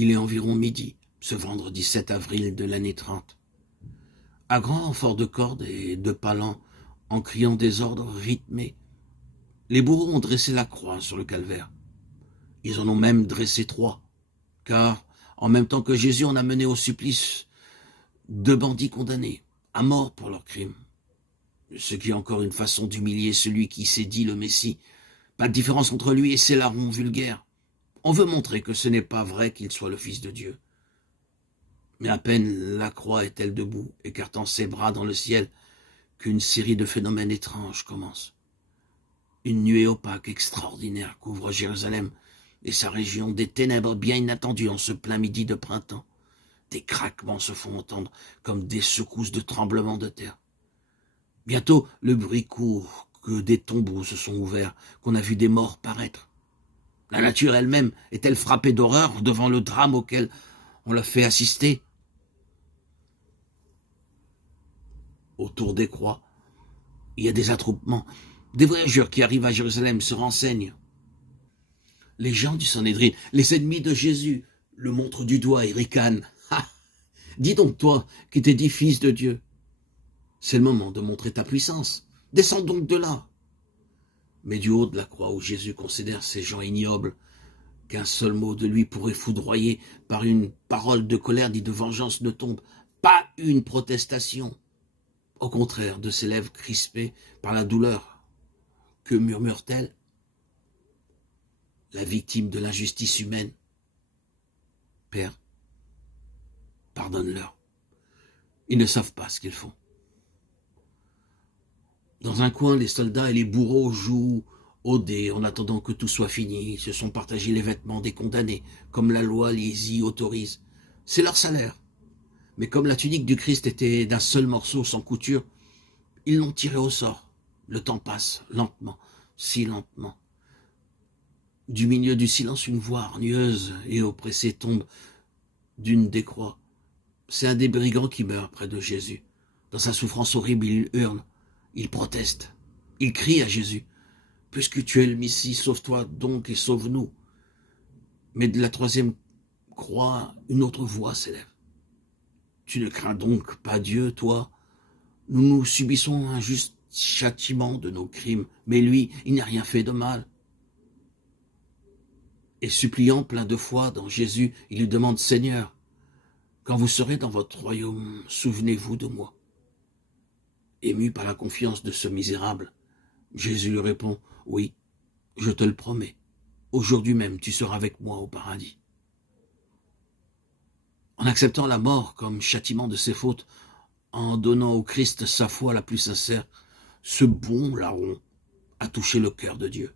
Il est environ midi, ce vendredi 7 avril de l'année 30. À grand renfort de cordes et de palans, en criant des ordres rythmés, les bourreaux ont dressé la croix sur le calvaire. Ils en ont même dressé 3, car en même temps que Jésus, on a mené au supplice 2 bandits condamnés, à mort pour leurs crimes. Ce qui est encore une façon d'humilier celui qui s'est dit le Messie. Pas de différence entre lui et ces larrons vulgaires. On veut montrer que ce n'est pas vrai qu'il soit le Fils de Dieu. Mais à peine la croix est-elle debout, écartant ses bras dans le ciel, qu'une série de phénomènes étranges commence. Une nuée opaque extraordinaire couvre Jérusalem et sa région, des ténèbres bien inattendues en ce plein midi de printemps. Des craquements se font entendre comme des secousses de tremblements de terre. Bientôt, le bruit court que des tombeaux se sont ouverts, qu'on a vu des morts paraître. La nature elle-même est-elle frappée d'horreur devant le drame auquel on l'a fait assister? Autour des croix, il y a des attroupements. Des voyageurs qui arrivent à Jérusalem se renseignent. Les gens du Sanhédrin, les ennemis de Jésus, le montrent du doigt et ricanent. Ah, dis donc toi, qui t'es dit fils de Dieu, c'est le moment de montrer ta puissance. Descends donc de là. Mais du haut de la croix où Jésus considère ces gens ignobles, qu'un seul mot de lui pourrait foudroyer par une parole de colère ni de vengeance ne tombe, pas une protestation. Au contraire de ses lèvres crispées par la douleur, que murmure-t-elle? La victime de l'injustice humaine. Père, pardonne-leur. Ils ne savent pas ce qu'ils font. Dans un coin, les soldats et les bourreaux jouent au dé en attendant que tout soit fini. Ils se sont partagés les vêtements des condamnés, comme la loi les y autorise. C'est leur salaire. Mais comme la tunique du Christ était d'un seul morceau sans couture, ils l'ont tiré au sort. Le temps passe, lentement, si lentement. Du milieu du silence, une voix hargneuse et oppressée tombe d'une des croix. C'est un des brigands qui meurt près de Jésus. Dans sa souffrance horrible, il hurle, il proteste, il crie à Jésus. « Puisque tu es le Messie, sauve-toi donc et sauve-nous. » Mais de la 3e croix, une autre voix s'élève. « Tu ne crains donc pas Dieu, toi? Nous subissons un juste châtiment de nos crimes, mais lui, il n'a rien fait de mal. » Et suppliant plein de foi dans Jésus, il lui demande « Seigneur, quand vous serez dans votre royaume, souvenez-vous de moi. » Ému par la confiance de ce misérable, Jésus lui répond « Oui, je te le promets, aujourd'hui même tu seras avec moi au paradis. » En acceptant la mort comme châtiment de ses fautes, en donnant au Christ sa foi la plus sincère, ce bon larron a touché le cœur de Dieu.